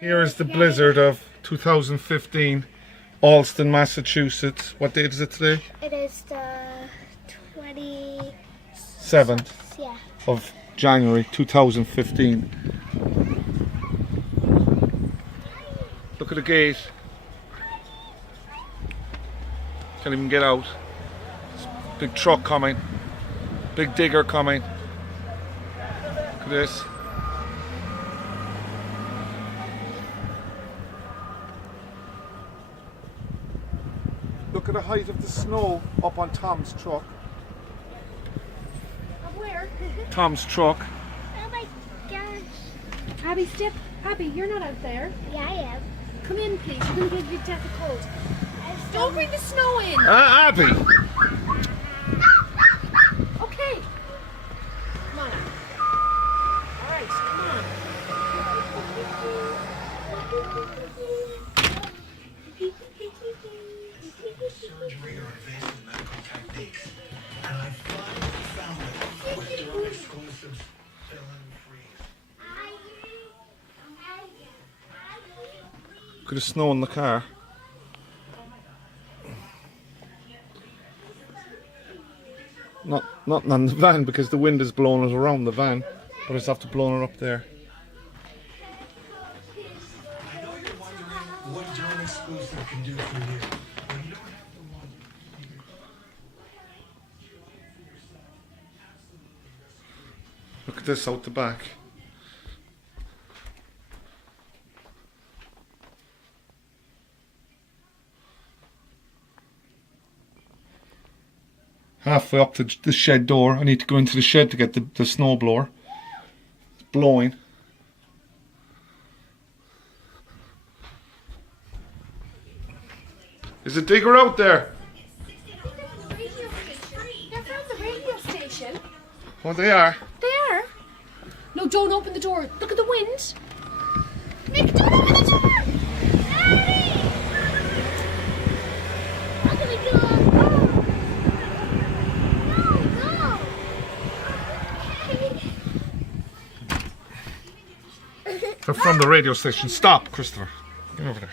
Here is the blizzard of 2015, Alston, Massachusetts. What date is it today? It is the 27th. 7th Yeah. of January 2015. Look at the gate. Can't even get out. Big truck coming. Big digger coming. Look at this. Look at the height of the snow up on Tom's truck. Up where? Tom's truck. Oh my gosh. Abby, step. Abby, you're not out there. Yeah, I am. Come in, please. You're going to get Big Death a cold. Don't bring the snow in. Abby! Okay. Come on. All right, come on. Surgery or advanced medical techniques, and I finally found it with their exclusive fill and freeze. Look at the snow in the car. Not on the van because the wind is blowing it around the van, but it's after blowing it up there. I know you're wondering what John Exclusive can do for you. Well, you don't have to wonder. Look at this out the back. Halfway up to the shed door. I need to go into the shed to get the snow blower. It's blowing. Is a digger out there? They're from the radio station. Oh, they are. They are. No, don't open the door. Look at the wind. Nick, don't open the door. Daddy! I'm gonna go. They're from the radio station. Stop, Christopher. Get over there.